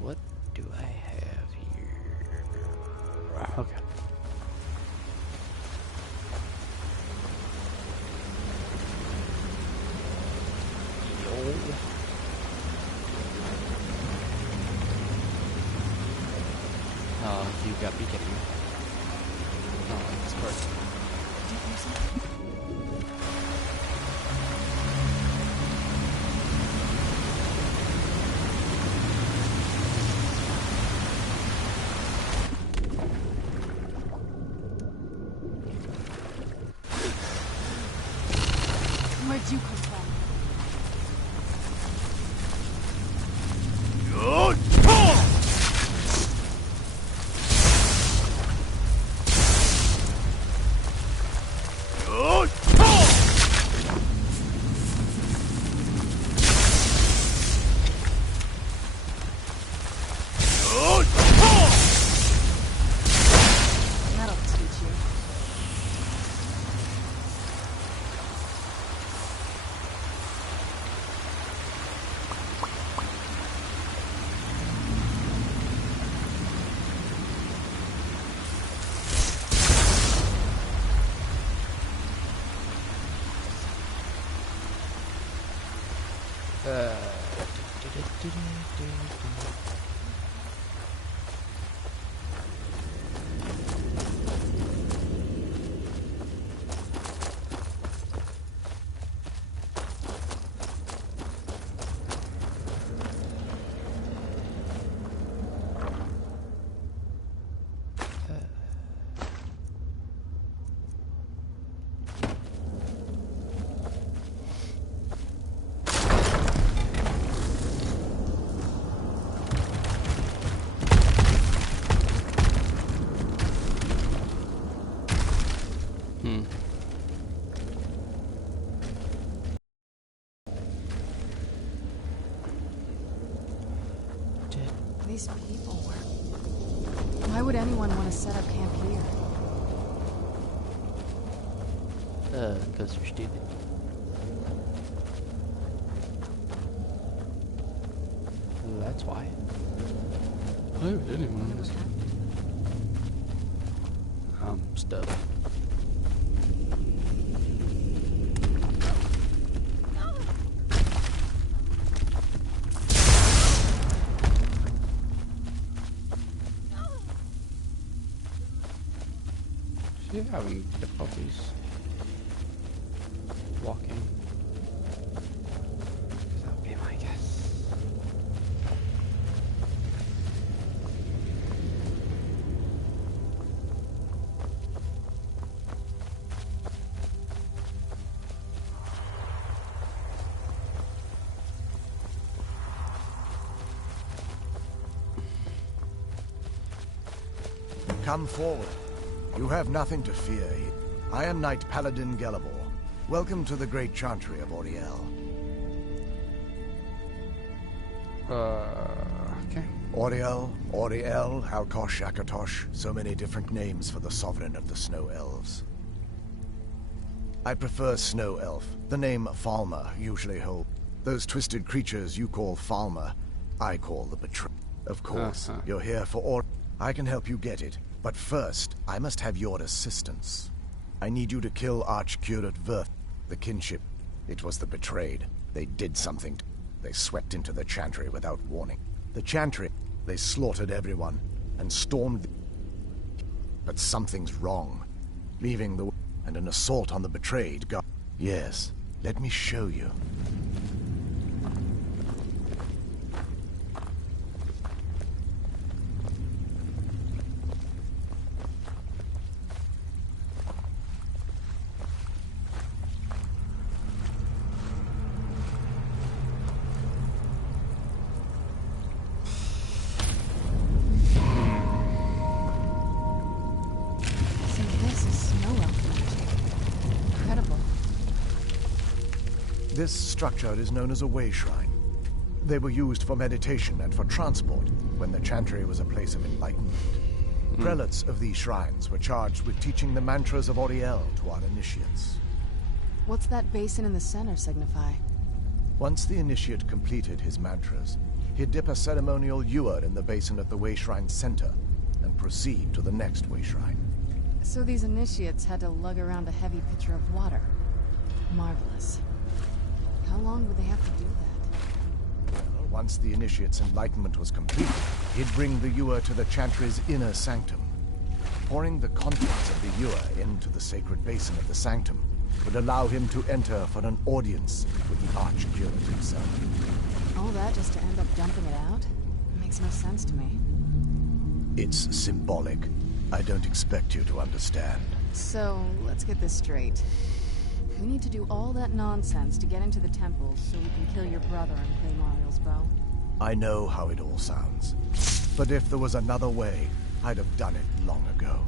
What do I have here? Okay. Oh, you got me kidding me. Oh, it's perfect. Where'd you come from? That'll teach you. These people were... Why would anyone want to set up camp here? Because you're stupid. That's why. Why would anyone want to stop? Stuff. She's having difficulties walking. That would be my guess. Come forward. You have nothing to fear. I am Knight Paladin Gelabor. Welcome to the Great Chantry of Auriel. Okay. Auriel, Auriel, Halkosh, Akatosh, so many different names for the sovereign of the Snow Elves. I prefer Snow Elf. The name Falmer usually holds. Those twisted creatures you call Falmer, I call the Betrayer. Of course, you're here for Auriel. I can help you get it. But first, I must have your assistance. I need you to kill Archcurate Verth, the kinship. It was the betrayed. They did something. They swept into the Chantry without warning. The Chantry, they slaughtered everyone and stormed But something's wrong. Leaving the... and an assault on the betrayed got... Yes, let me show you. This structure is known as a way shrine. They were used for meditation and for transport when the Chantry was a place of enlightenment. Prelates of these shrines were charged with teaching the mantras of Oriel to our initiates. What's that basin in the center signify? Once the initiate completed his mantras, he'd dip a ceremonial ewer in the basin at the way shrine's center and proceed to the next way shrine. So these initiates had to lug around a heavy pitcher of water. Marvelous. How long would they have to do that? Well, once the initiate's enlightenment was complete, he'd bring the ewer to the chantry's inner sanctum. Pouring the contents of the ewer into the sacred basin of the sanctum would allow him to enter for an audience with the Archcurate himself. All that just to end up dumping it out? Makes no sense to me. It's symbolic. I don't expect you to understand. So, let's get this straight. We need to do all that nonsense to get into the temple so we can kill your brother and claim Ariel's bow. I know how it all sounds. But if there was another way, I'd have done it long ago.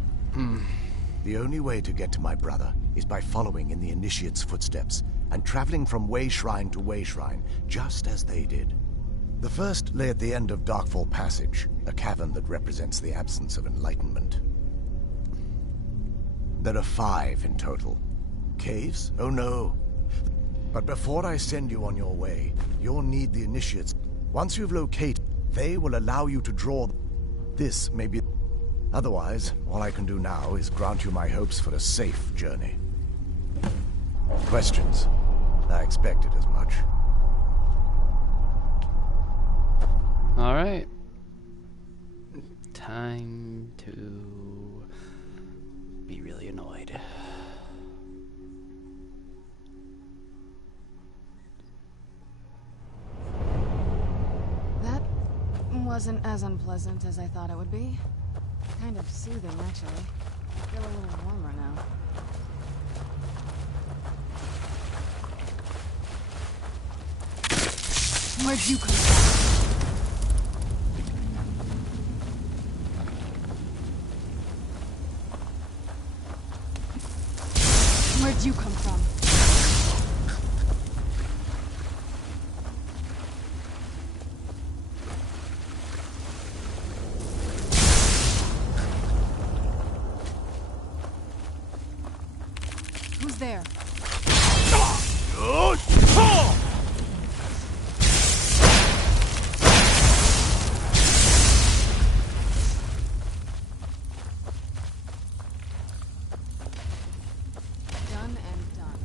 The only way to get to my brother is by following in the initiate's footsteps and traveling from way shrine to way shrine, just as they did. The first lay at the end of Darkfall Passage, a cavern that represents the absence of enlightenment. There are 5 in total. Caves? Oh no. But before I send you on your way, you'll need the initiates. Once you've located, they will allow you to draw. This may be... Otherwise, all I can do now is grant you my hopes for a safe journey. Questions? I expected as much. Alright. Time to be really annoyed. That wasn't as unpleasant as I thought it would be. Kind of soothing, actually. I feel a little warmer now. Where'd you come from? Where'd you come from? Who's there? Done and done.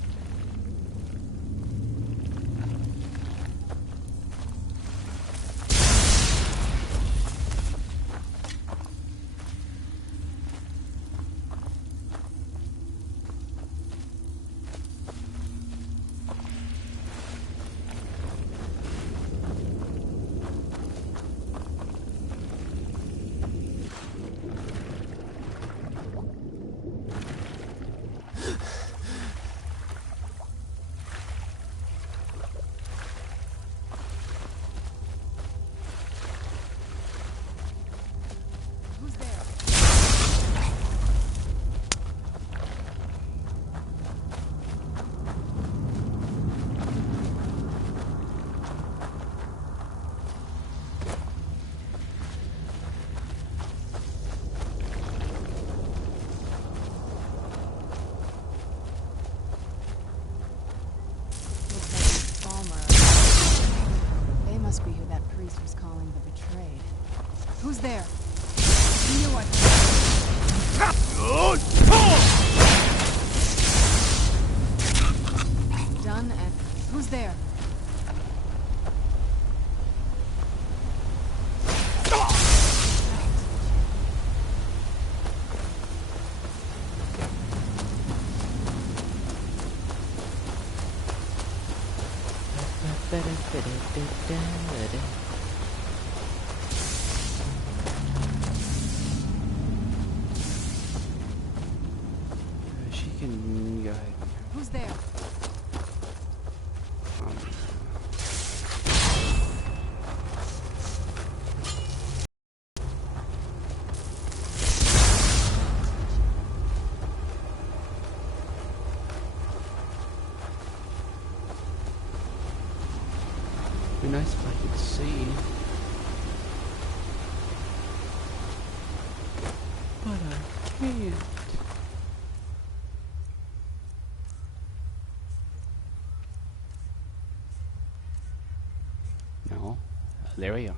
Who's there? Looks like it's Falmer. They must be who that priest was calling the betrayed. Who's there? You knew Done and... Who's there? She can go ahead. Who's there? Be nice if I could see. But I can't. No. There we go.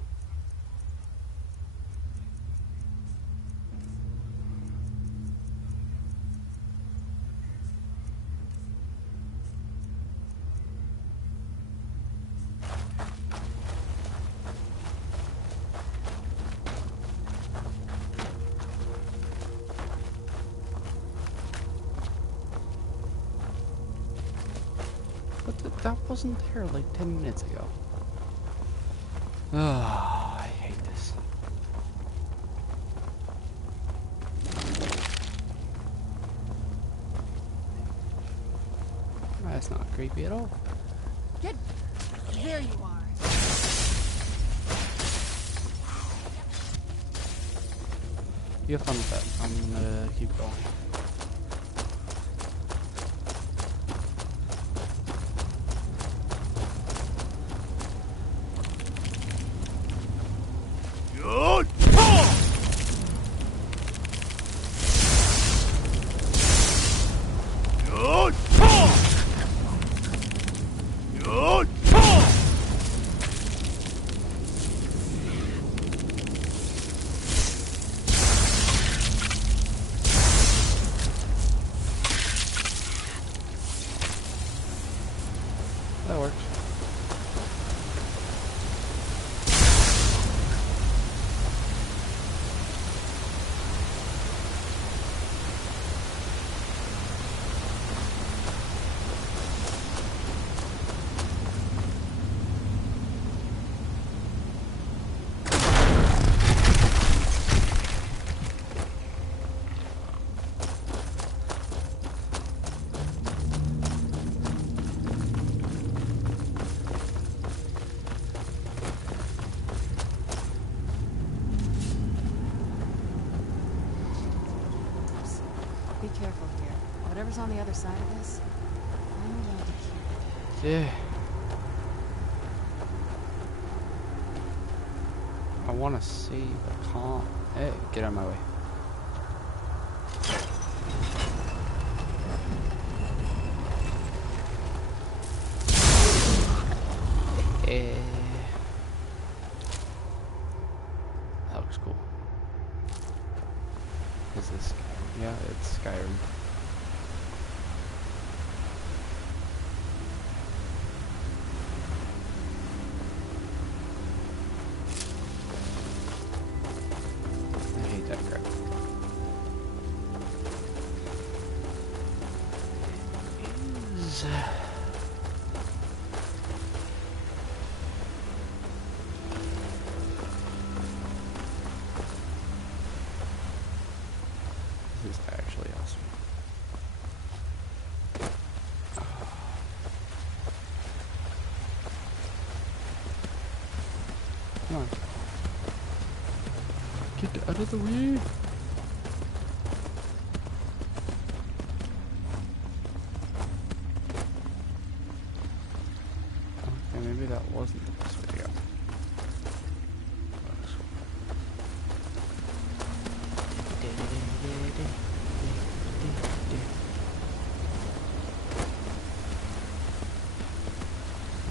That wasn't there like 10 minutes ago. Oh, I hate this. That's not creepy at all. Get... There you are. You have fun with that. I'm gonna keep going. That works. Be careful here. Whatever's on the other side of this, I'm allowed to keep it. Yeah. I want to see the calm. Hey, get out of my way. That looks cool. Is this Skyrim? Yeah, it's Skyrim. I hate that crap. Is this is actually awesome. Come on. Get out of the way. Okay, maybe that wasn't the best way to go.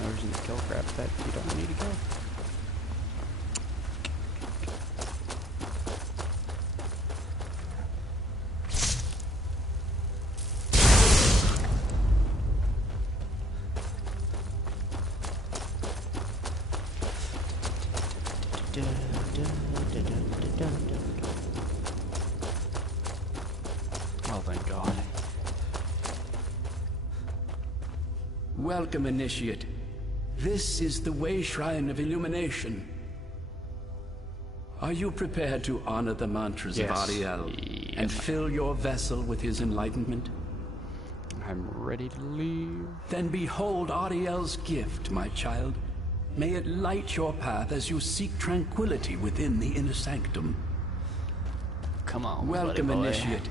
There's these kill crap that you don't need to kill. Oh, thank God. Welcome, Initiate. This is the Way Shrine of Illumination. Are you prepared to honor the mantras Yes. of Ariel and fill your vessel with his enlightenment? I'm ready to leave. Then behold Ariel's gift, my child. May it light your path as you seek tranquility within the inner sanctum. Come on, Welcome, buddy boy. Initiate.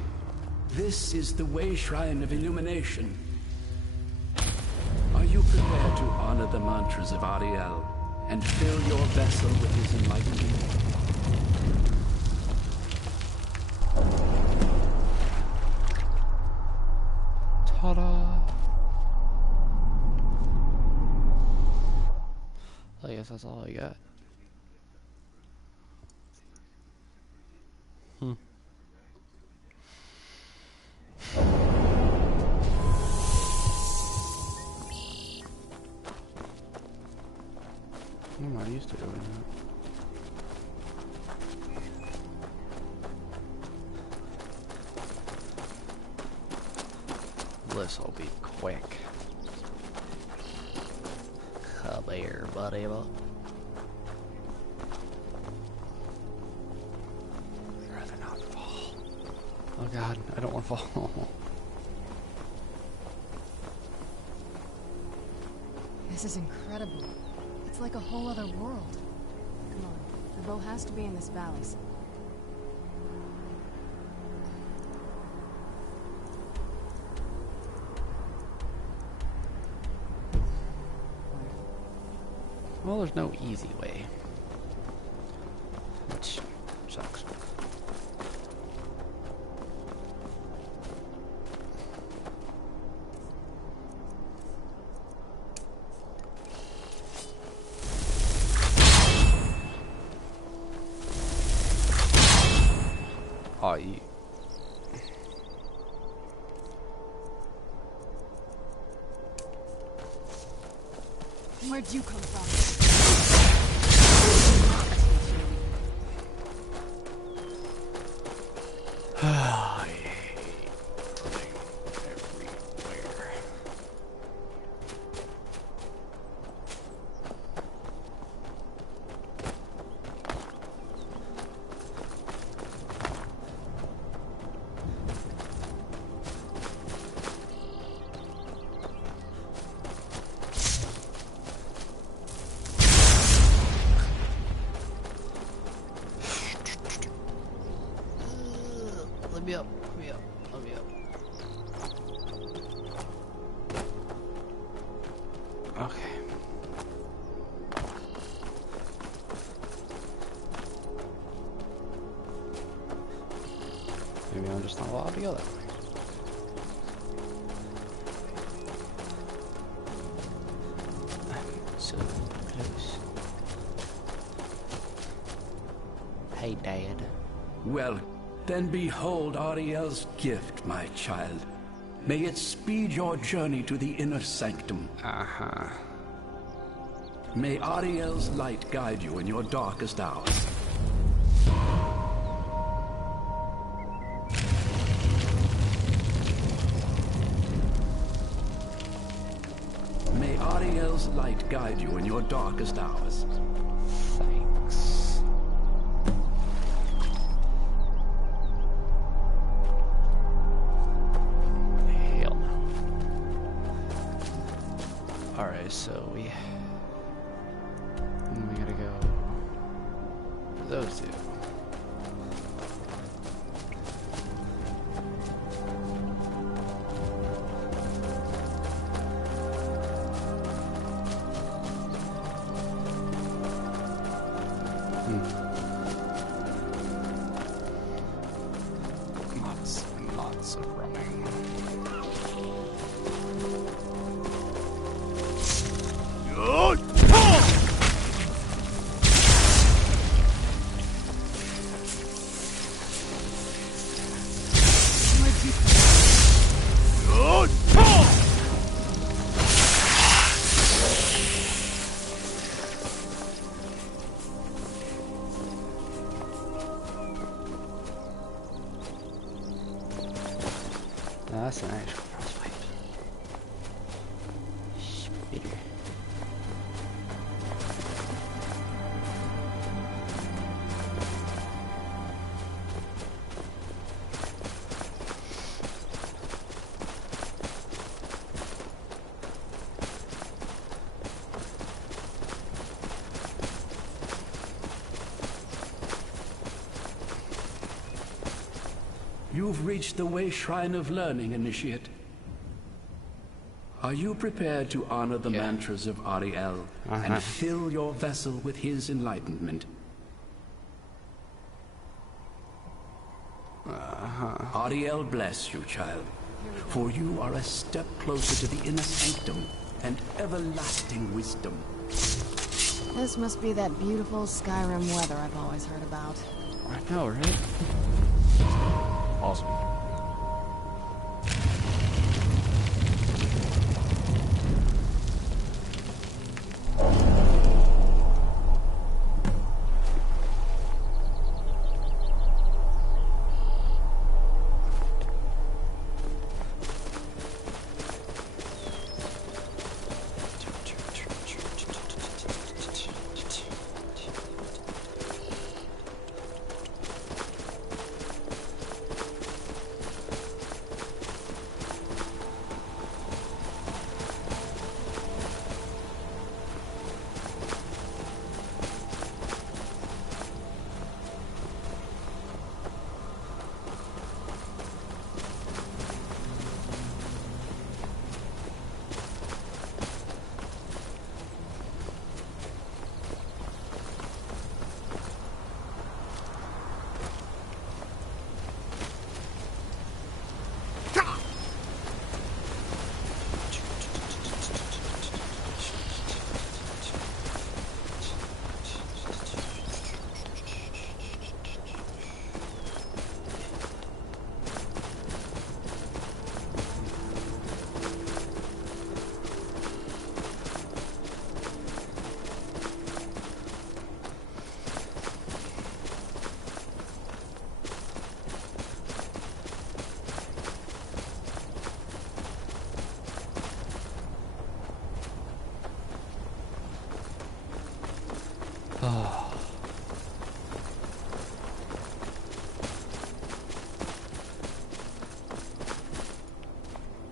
This is the Way Shrine of Illumination. Are you prepared to honor the mantras of Ariel and fill your vessel with his enlightenment? guess that's all I got. I'm not used to doing that. This'll be quick. Come here, buddy. Rather not fall. Oh god, I don't want to fall. This is incredible. It's like a whole other world. Come on, the bow has to be in this valley. Well, there's no easy way. Which sucks. Oh, you... Where'd you come from? I hate putting everywhere. Let me up, let me up, let me up. Okay. Maybe I'm just not allowed to go that way. I'm so close. Hey, Dad. Well, then behold Ariel's gift, my child. May it speed your journey to the inner sanctum. Uh-huh. May Ariel's light guide you in your darkest hours. May Ariel's light guide you in your darkest hours. Thanks. Hell no. Alright, so we gotta go for those two. Lots and lots of running. Where'd you come No, that's an actual frostbite. Spitter. You've reached the way shrine of learning, Initiate. Are you prepared to honor the mantras of Ariel and fill your vessel with his enlightenment? Ariel bless you, child, for you are a step closer to the inner sanctum and everlasting wisdom. This must be that beautiful Skyrim weather I've always heard about. I know, right? Awesome.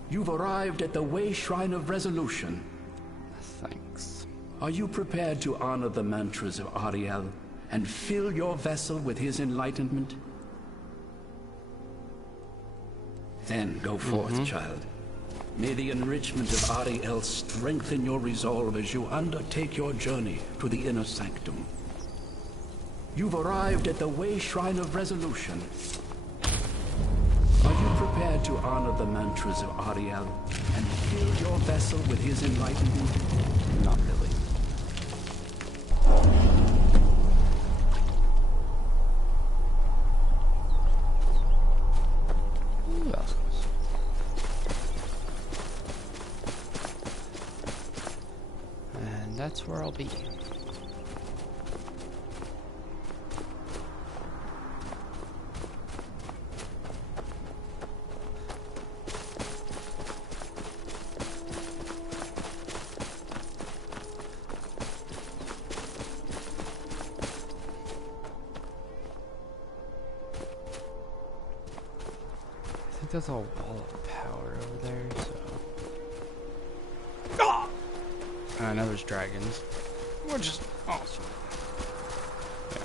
You've arrived at the Way Shrine of Resolution. Thanks. Are you prepared to honor the mantras of Ariel and fill your vessel with his enlightenment? Then go forth, child. May the enrichment of Ariel strengthen your resolve as you undertake your journey to the inner sanctum. You've arrived at the Way Shrine of Resolution. Are you prepared to honor the mantras of Ariel and fill your vessel with his enlightenment? Not really. Who else goes? And that's where I'll be. There's a wall of power over there, so... I know there's dragons, which is awesome. Yeah.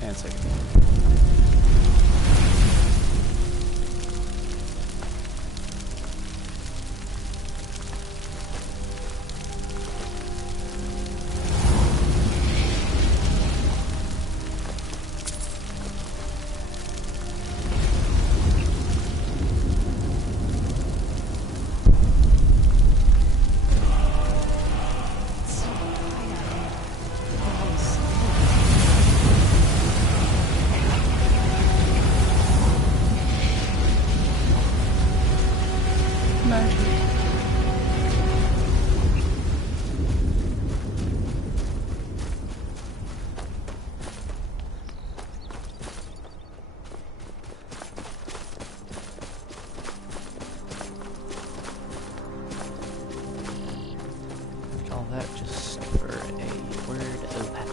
And second. all that just for a word of power.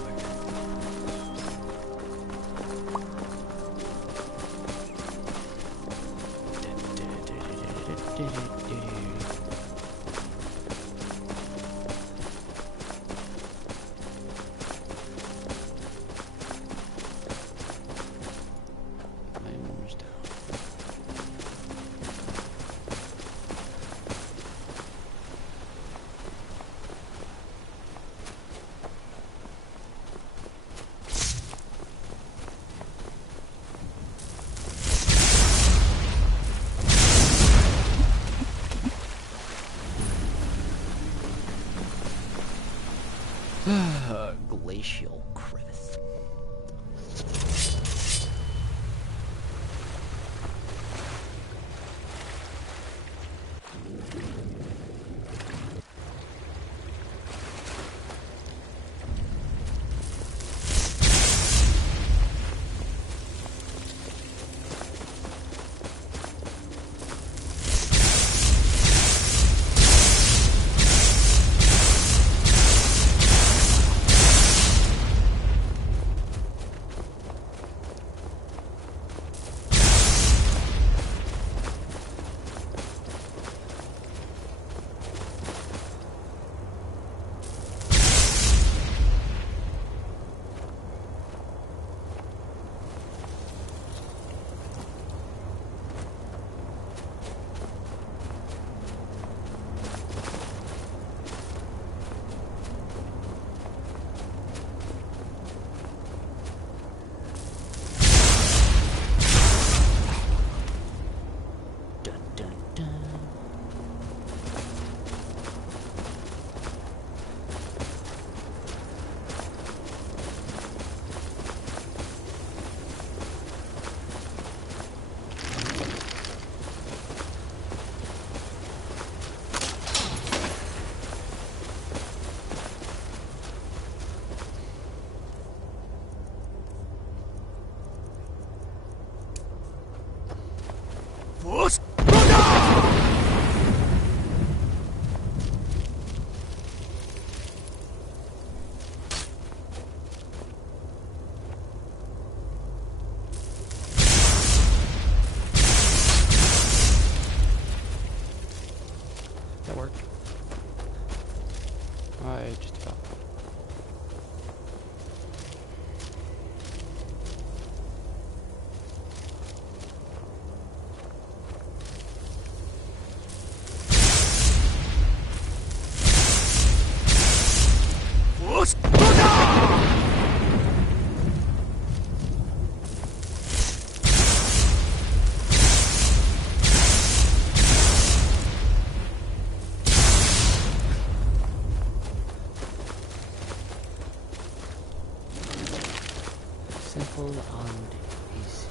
Glacial crevice. That worked. I just about. Simple and easy.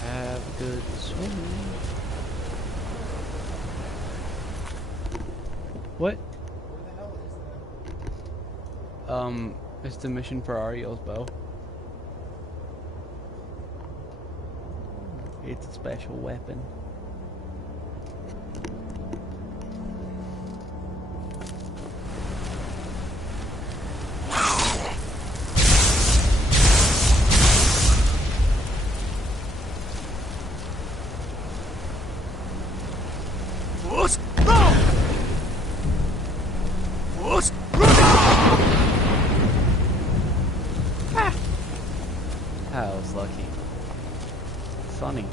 Have a good swim. What? It's the mission for Ariel's bow. It's a special weapon. I was lucky. Funny too.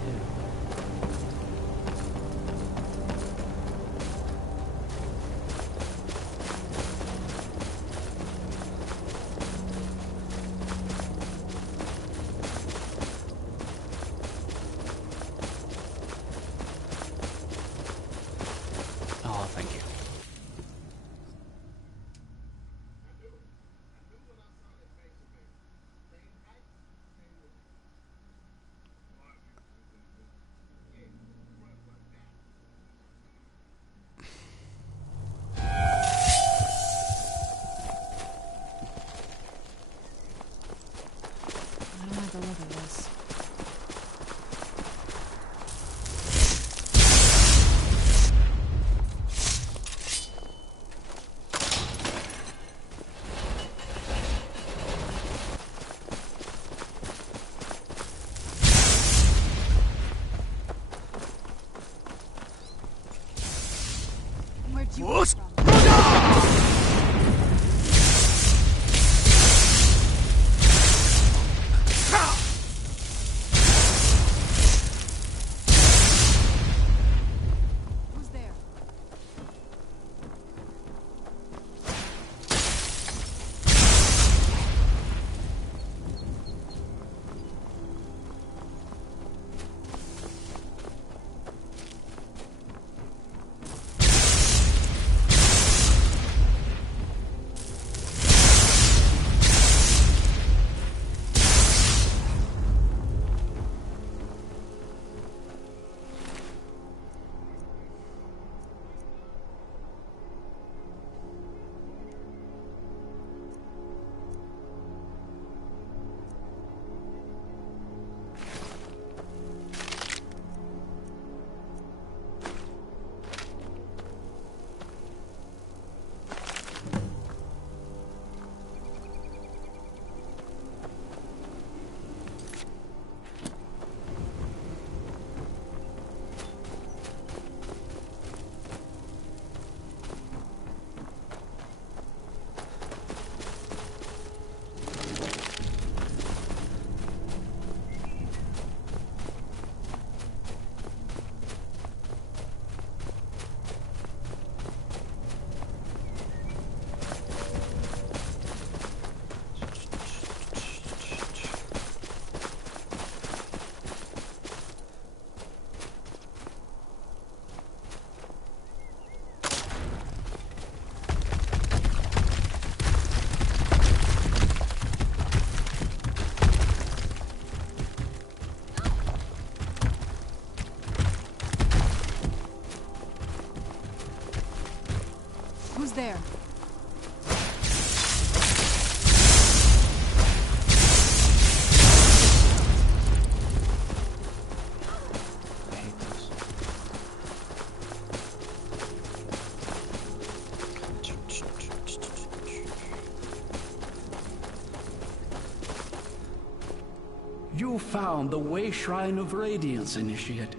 Oh, thank you. I don't have to look at this. Where'd you come from? Who's there? Who's there? I hate this. You found the Way Shrine of Radiance, Initiate.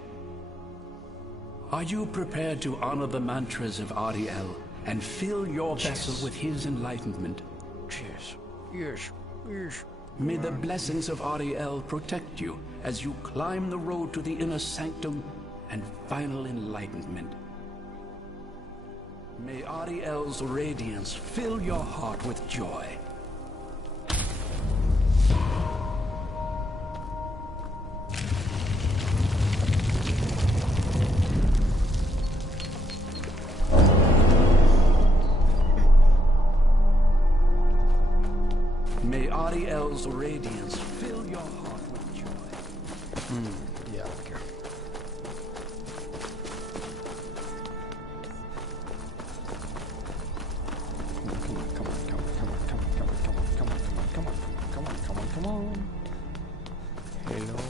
Are you prepared to honor the mantras of Ariel and fill your vessel with his enlightenment? Yes. Yes. Yes. May the blessings of Ariel protect you as you climb the road to the inner sanctum and final enlightenment. May Ariel's radiance fill your heart with joy. May Ariel's radiance fill your heart with joy. Yeah, okay. Come on, come on, come on, come on, come on, come on, come on, come on, come on, come on, come on, come on. Hello,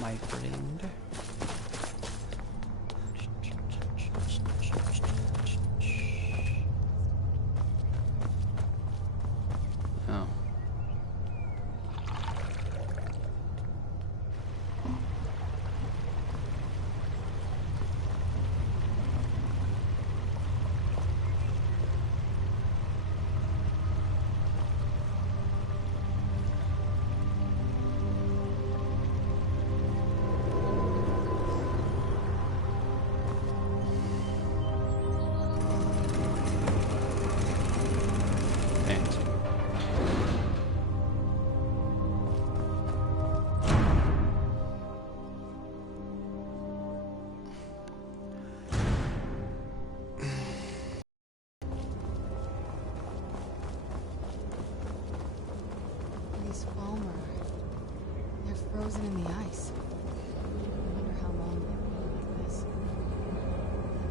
my friend. Oh. frozen in the ice. I wonder how long they'll be like this. And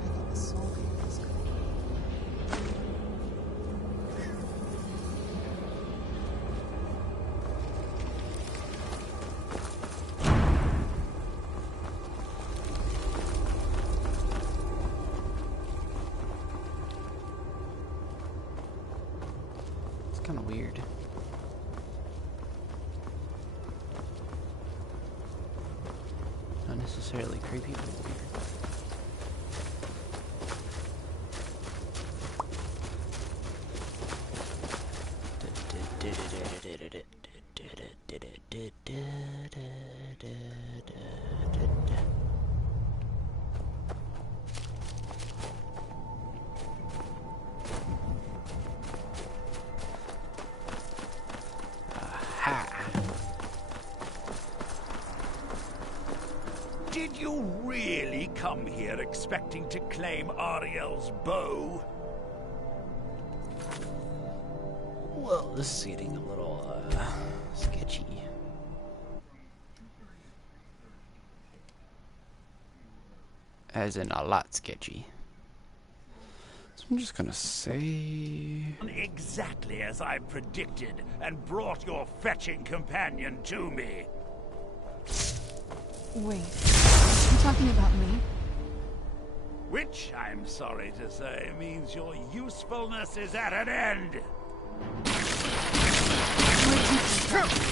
I thought the soul cave was good. It's kind of weird. Not necessarily creepy, but weird. Did you really come here expecting to claim Ariel's bow? Well, this is getting a little, sketchy. As in a lot sketchy. So I'm just gonna say... Exactly as I predicted, and brought your fetching companion to me. Wait, you talking about me? Which, I'm sorry to say, means your usefulness is at an end. Where'd you come from?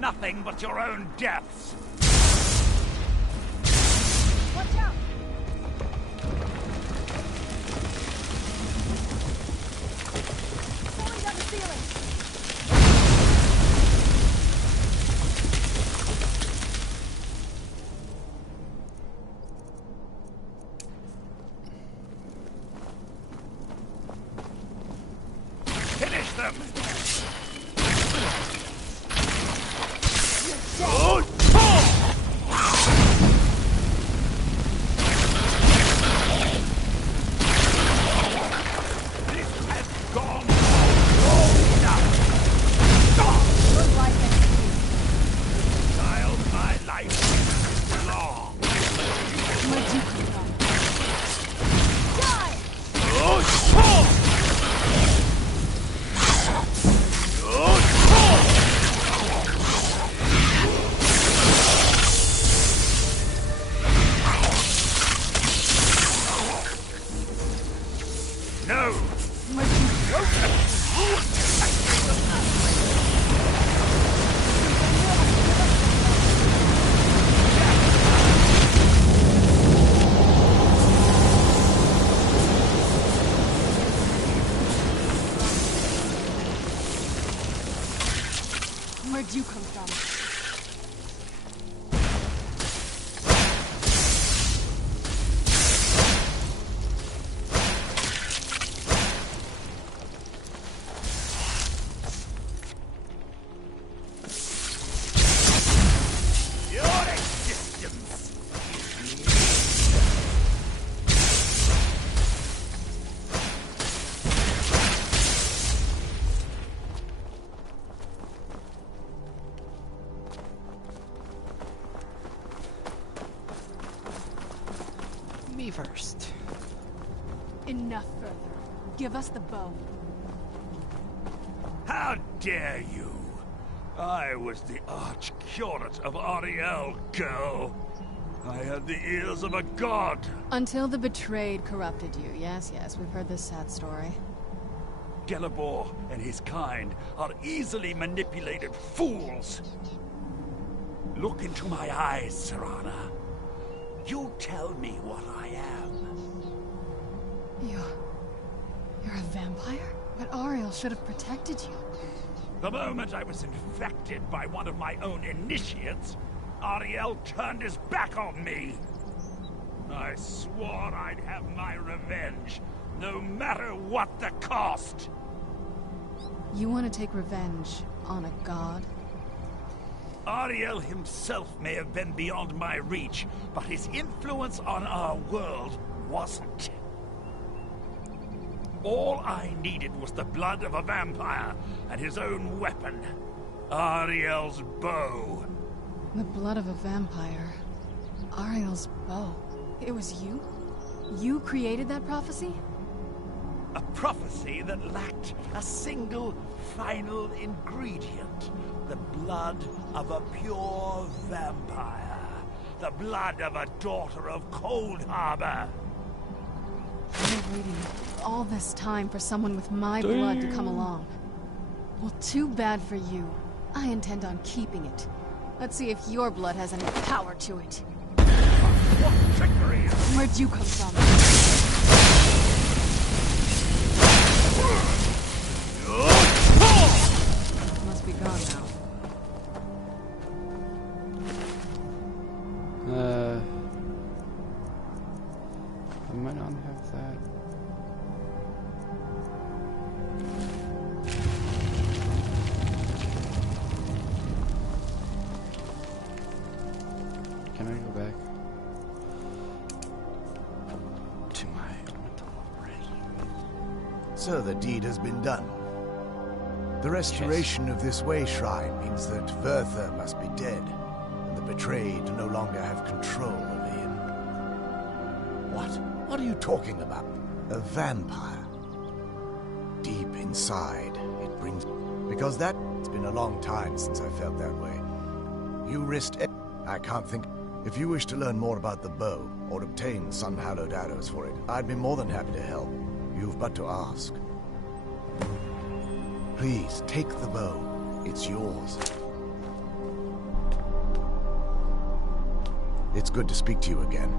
Nothing but your own deaths. Watch out! Falling down the ceiling! Finish them! Where'd you come from? Me first. Enough further. Give us the bow. How dare you? I was the arch-curate of Ariel, girl. I had the ears of a god. Until the betrayed corrupted you. Yes, yes, we've heard this sad story. Gelibor and his kind are easily manipulated fools. Look into my eyes, Serana. You tell me what I am. You're a vampire? But Ariel should have protected you. The moment I was infected by one of my own initiates, Ariel turned his back on me. I swore I'd have my revenge, no matter what the cost. You want to take revenge on a god? Ariel himself may have been beyond my reach, but his influence on our world wasn't. All I needed was the blood of a vampire and his own weapon, Ariel's bow. The blood of a vampire. Ariel's bow. It was you? You created that prophecy? A prophecy that lacked a single final ingredient. The blood of a pure vampire. The blood of a daughter of Cold Harbor. I've been waiting all this time for someone with my blood to come along. Well, too bad for you. I intend on keeping it. Let's see if your blood has any power to it. What trickery! Where'd you come from? Must be gone now. I might not have that. Can I go back to my elemental brain? So the deed has been done. The restoration of this way shrine means that Verther must be dead, and the betrayed no longer have control over him. What are you talking about? A vampire. Deep inside, it brings... Because it's been a long time since I felt that way. You risked it. I can't think... If you wish to learn more about the bow, or obtain sun-hallowed arrows for it, I'd be more than happy to help. You've but to ask. Please, take the bow. It's yours. It's good to speak to you again.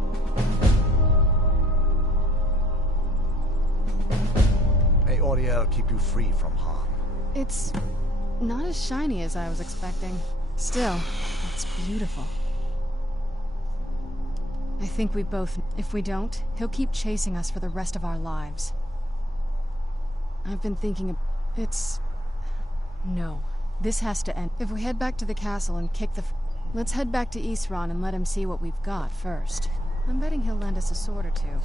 May Oriel keep you free from harm. It's not as shiny as I was expecting. Still, it's beautiful. I think we both... If we don't, he'll keep chasing us for the rest of our lives. I've been thinking... No. This has to end. If we head back to the castle and kick the... Let's head back to Isran and let him see what we've got first. I'm betting he'll lend us a sword or two.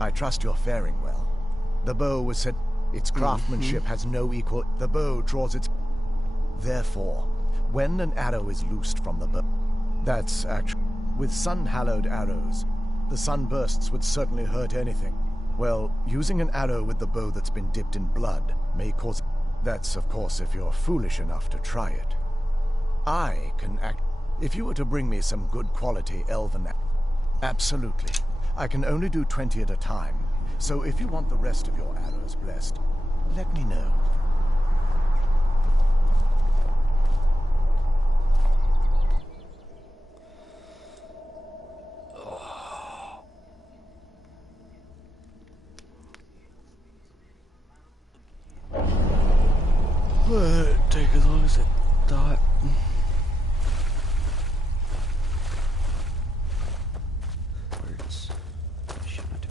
I trust you're faring well. The bow was said... Its craftsmanship has no equal... The bow draws its... Therefore, when an arrow is loosed from the bow... That's actually... With sun-hallowed arrows, the sunbursts would certainly hurt anything. Well, using an arrow with the bow that's been dipped in blood may cause... That's, of course, if you're foolish enough to try it. I can act... If you were to bring me some good quality elven... Absolutely. I can only do 20 at a time. So if you want the rest of your arrows blessed, let me know. Well, it take as long as it thought. Words. Should not do.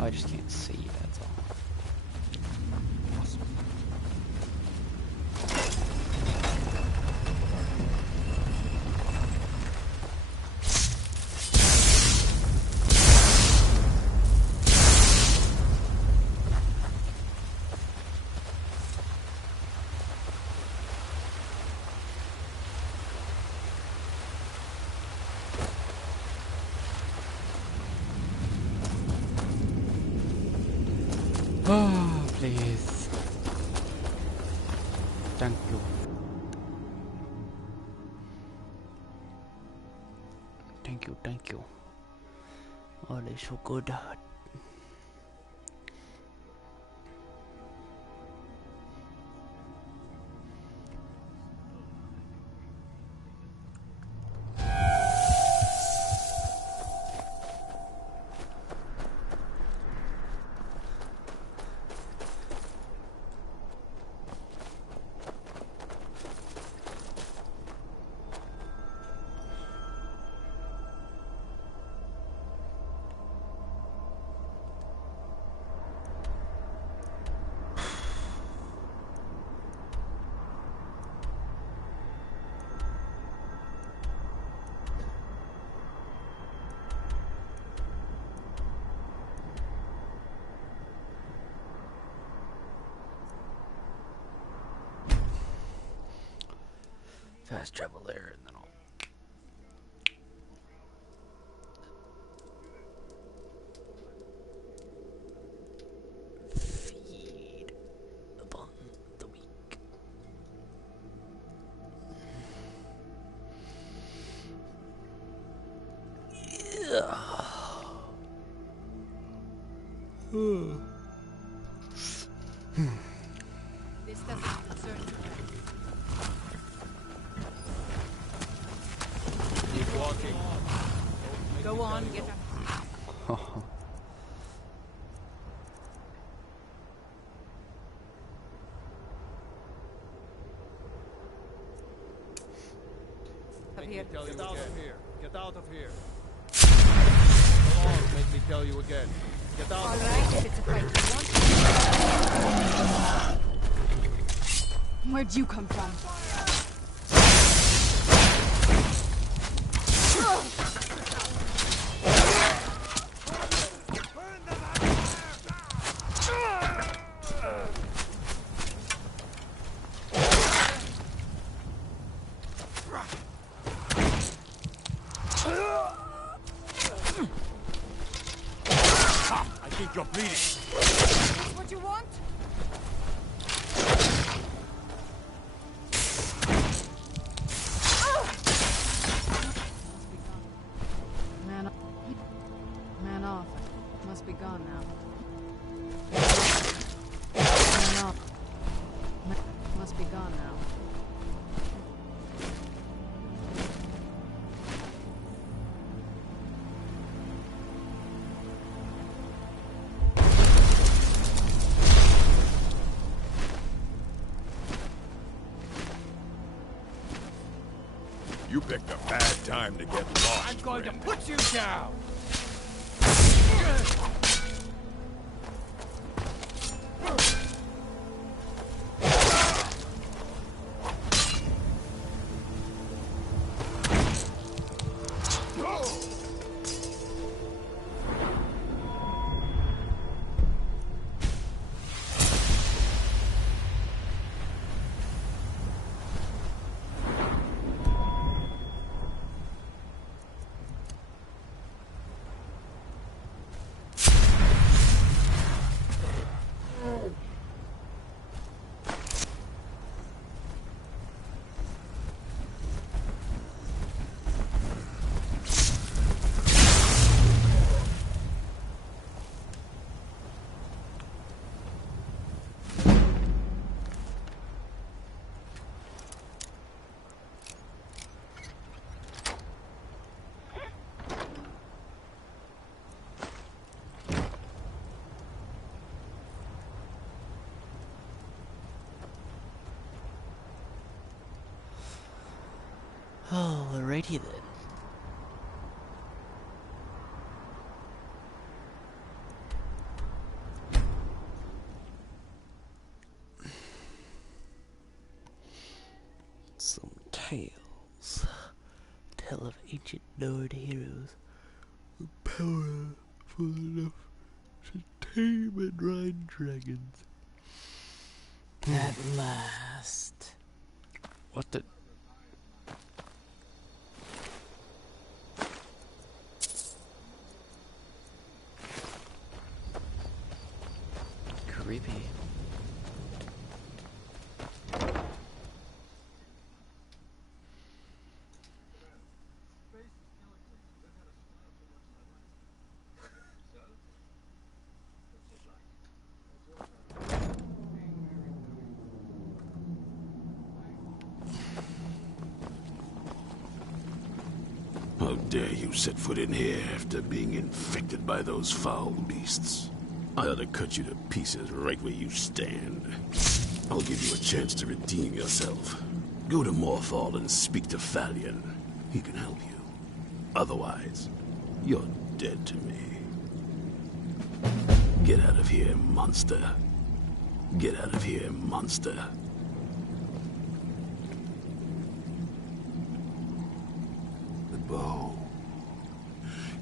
I just can't see, that's all. Awesome. Thank you. Thank you. Oh, they're so good. Fast travel there, and then I'll feed upon the weak. Yeah. This doesn't concern me. Keep walking. Go on, get up. Up here. Get out of here. Get out of here. Come on, make me tell you again. Get out All of right, if it's a fight you want. Where'd you come from? I think you're bleeding. That's what you want? Man off. Must be gone now. Man off. Must be gone now. You picked a bad time to get lost. I'm going to put you down. Alrighty then. Some tales. Tale of ancient Nord heroes who powerful enough to tame and ride dragons. At last. What the? Creepy. dare you set foot in here after being infected by those foul beasts? I ought to cut you to pieces right where you stand. I'll give you a chance to redeem yourself. Go to Morthal and speak to Falion. He can help you. Otherwise, you're dead to me. Get out of here, monster. Get out of here, monster. The bow.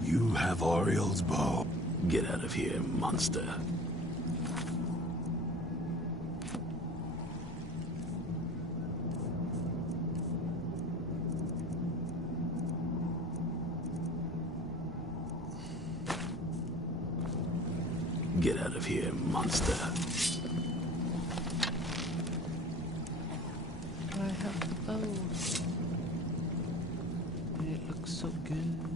You have Auriel's bow. Get out of here, monster. Get out of here, monster. I have the bow. It looks so good.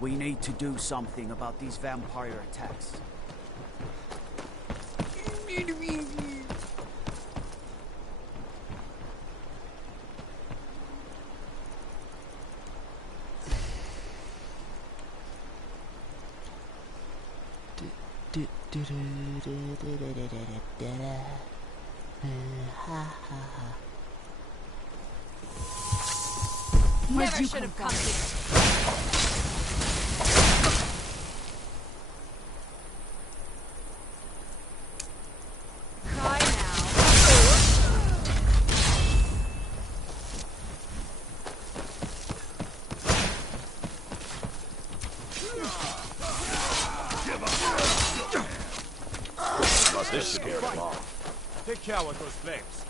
We need to do something about these vampire attacks. Never should have come here. Cry now. This should scared him off. Take care with those flames.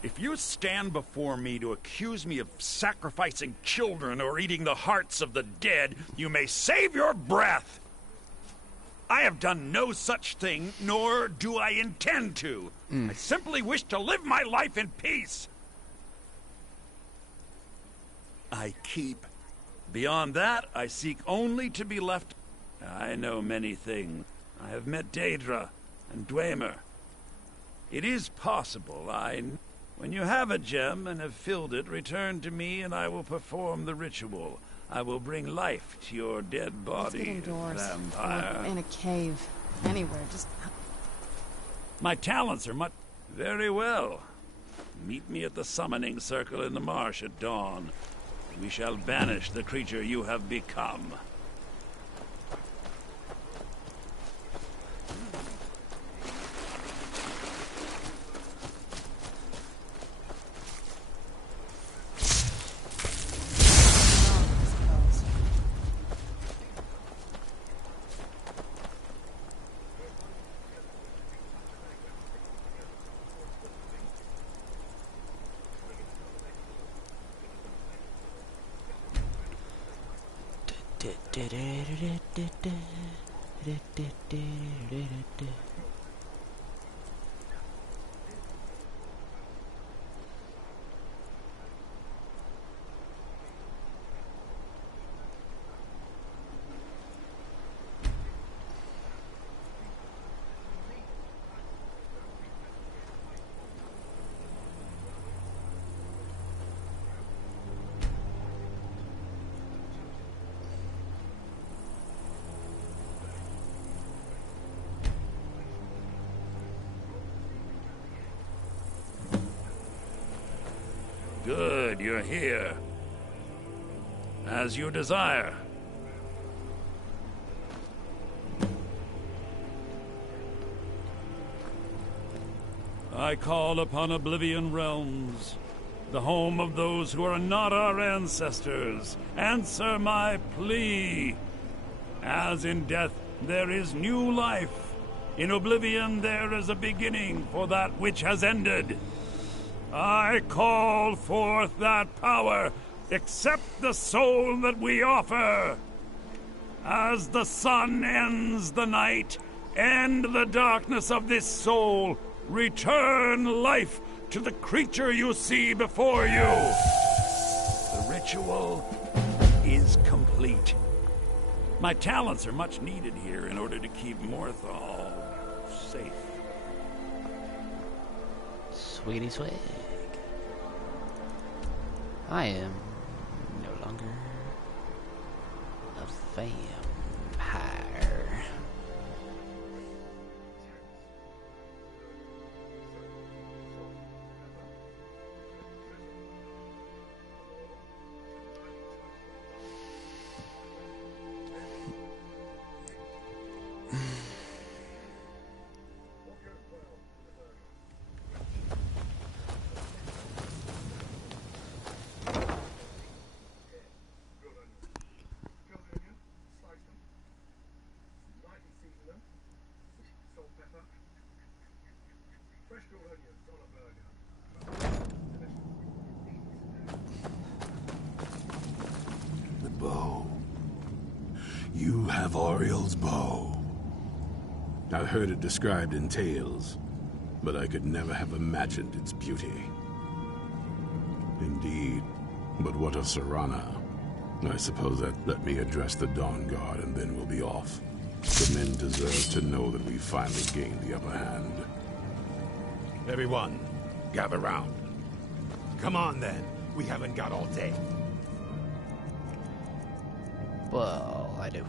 If you stand before me to accuse me of sacrificing children or eating the hearts of the dead, you may save your breath. I have done no such thing, nor do I intend to. I simply wish to live my life in peace. I keep. Beyond that, I seek only to be left. I know many things. I have met Daedra and Dwemer. It is possible When you have a gem and have filled it, return to me and I will perform the ritual. I will bring life to your dead body, Let's get indoors. vampire. Or in a cave. Anywhere, just... My talents are much... Very well. Meet me at the summoning circle in the marsh at dawn. We shall banish the creature you have become. Good, you're here. As you desire. I call upon Oblivion Realms, the home of those who are not our ancestors. Answer my plea. As in death there is new life, in Oblivion there is a beginning for that which has ended. I call forth that power. Accept the soul that we offer. As the sun ends the night, end the darkness of this soul. Return life to the creature you see before you. The ritual is complete. My talents are much needed here in order to keep Morthal safe. Sweetie swag. I am no longer a vampire. The bow. You have Oriel's bow. I've heard it described in tales, but I could never have imagined its beauty. Indeed, but what of Serana? I suppose that let me address the Dawngaurd and then we'll be off. The men deserve to know that we finally gained the upper hand. Everyone, gather round. Come on then, we haven't got all day. Well, I do.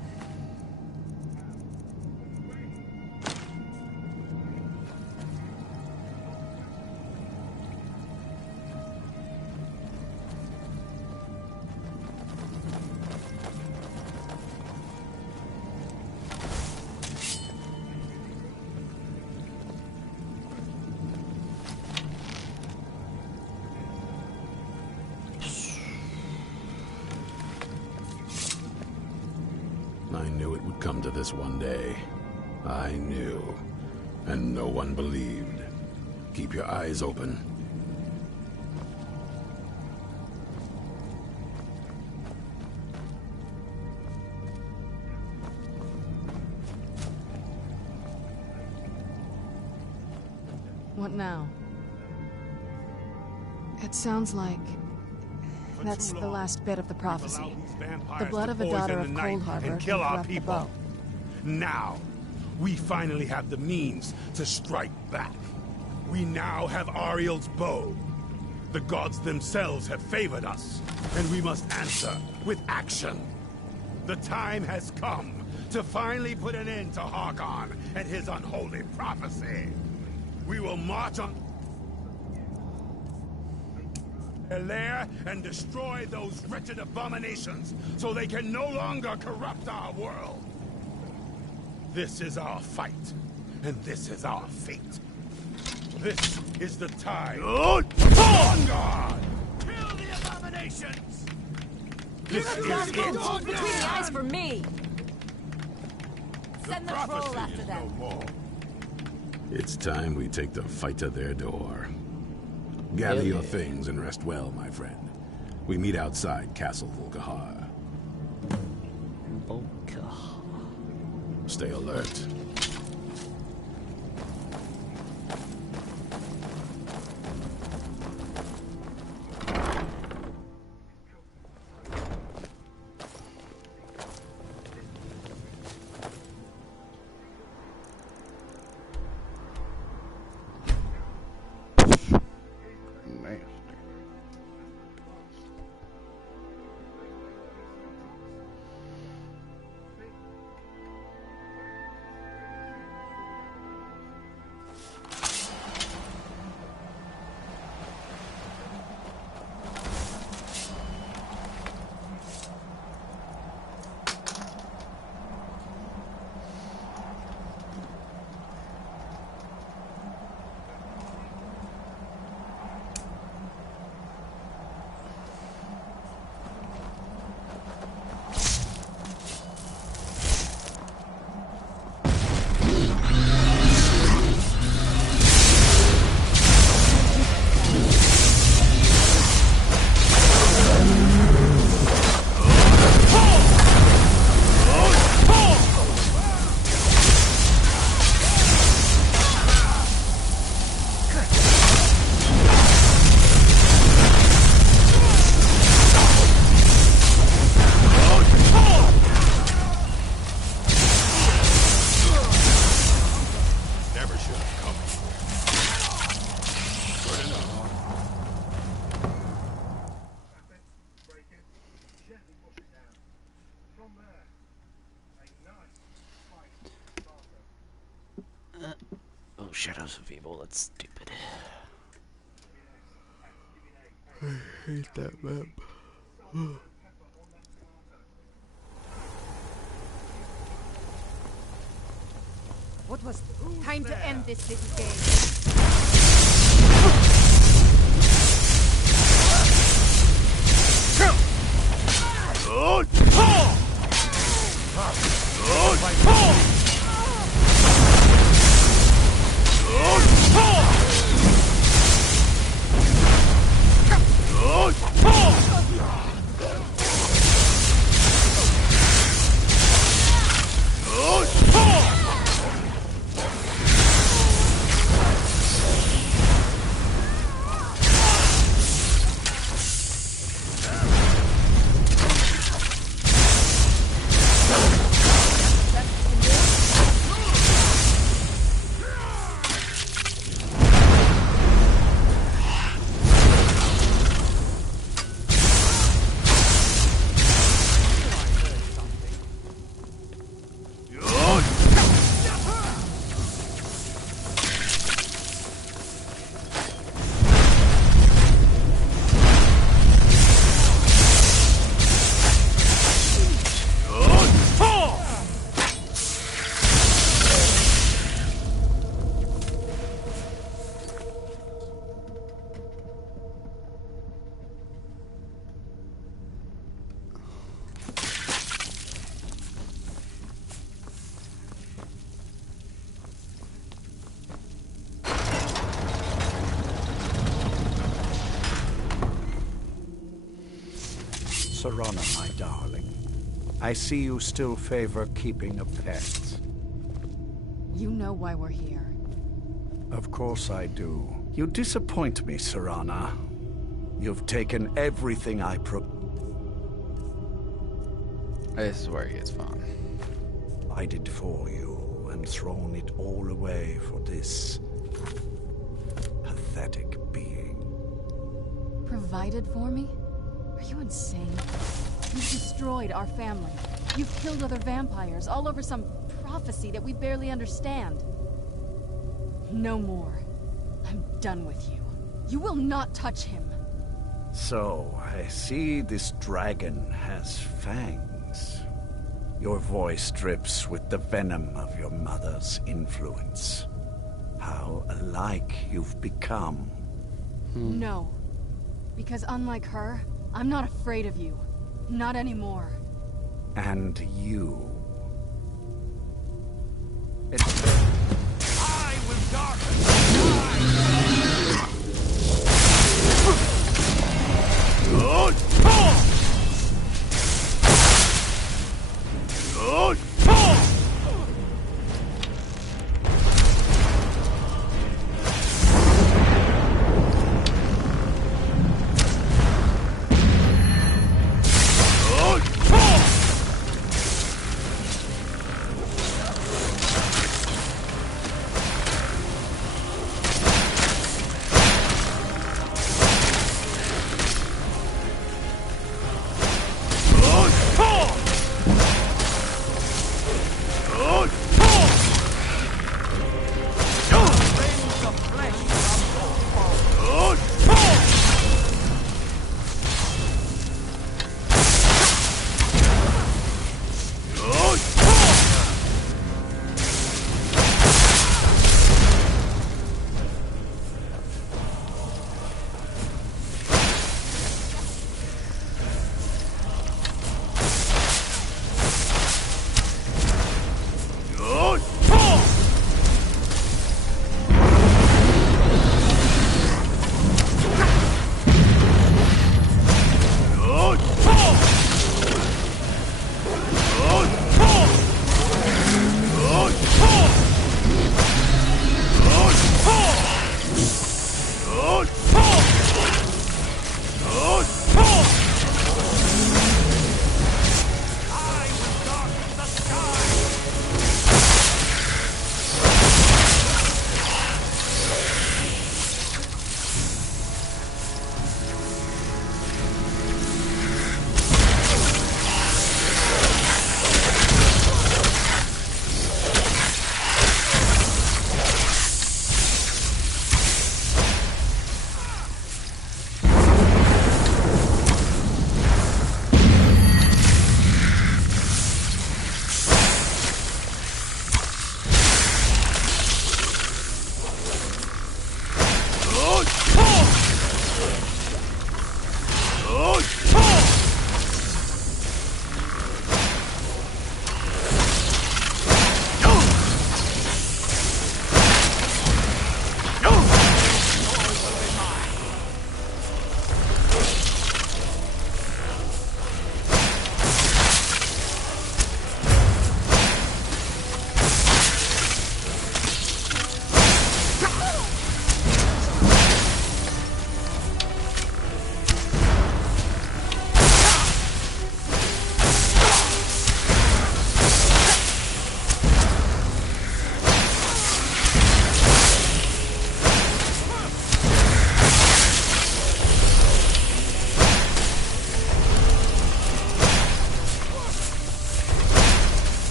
I knew it would come to this one day. I knew. And no one believed. Keep your eyes open. What now? It sounds like that's the last bit of the prophecy. The blood of a daughter of Coldharbour can kill our corrupt the people. bow. Now, we finally have the means to strike back. We now have Ariel's bow. The gods themselves have favored us, and we must answer with action. The time has come to finally put an end to Harkon and his unholy prophecy. We will march on their lair and destroy those wretched abominations so they can no longer corrupt our world. This is our fight, and this is our fate. This is the time. Dawngaurd! Kill the abominations! This is Don't it! hold between the eyes for me! Send the troll Prophecy after is them. no more. It's time we take the fight to their door. Gather your things and rest well, my friend. We meet outside Castle Volkihar. Stay alert. Shadows of Evil, that's stupid. I hate that map. What was time to end this little game? Serana, my darling. I see you still favor keeping a pet. You know why we're here. Of course I do. You disappoint me, Serana. You've taken everything I This is where it gets fun. provided for you and thrown it all away for this pathetic being. Provided for me? Are you insane? You've destroyed our family. You've killed other vampires, all over some prophecy that we barely understand. No more. I'm done with you. You will not touch him. So, I see this dragon has fangs. Your voice drips with the venom of your mother's influence. How alike you've become. No. Because unlike her, I'm not afraid of you. Not anymore. And you. I will darken.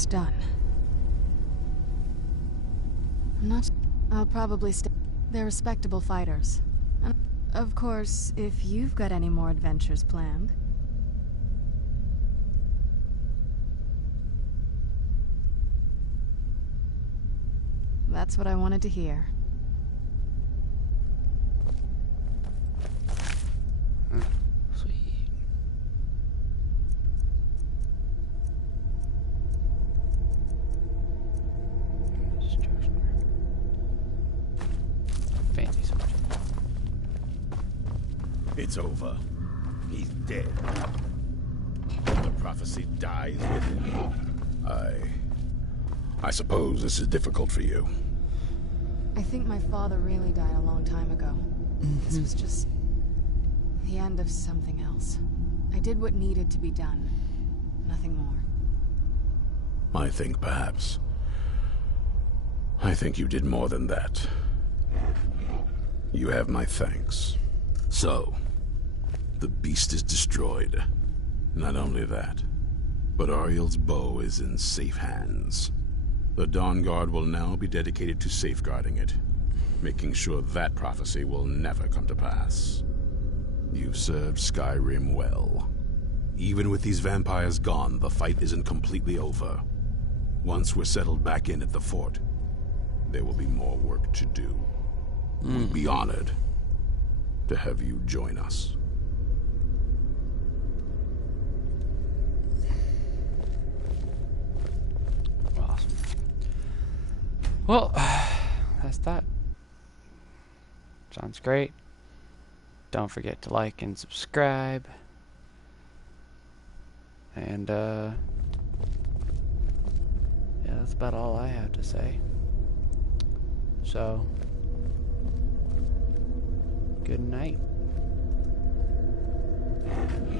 it's done. I'm not... I'll probably stay. They're respectable fighters. And of course, if you've got any more adventures planned. That's what I wanted to hear. Sweet. Fancy sword. It's over. He's dead. The prophecy dies with him. I suppose this is difficult for you. I think my father really died a long time ago. This was just the end of something else. I did what needed to be done. Nothing more. I think you did more than that. You have my thanks. So, the beast is destroyed. Not only that, but Ariel's bow is in safe hands. The Dawngaurd will now be dedicated to safeguarding it, making sure that prophecy will never come to pass. You've served Skyrim well. Even with these vampires gone, the fight isn't completely over. Once we're settled back in at the fort, there will be more work to do. We'd be honored to have you join us. Awesome. Well, that's that. Sounds great. Don't forget to like and subscribe. And, yeah, that's about all I have to say. So, good night.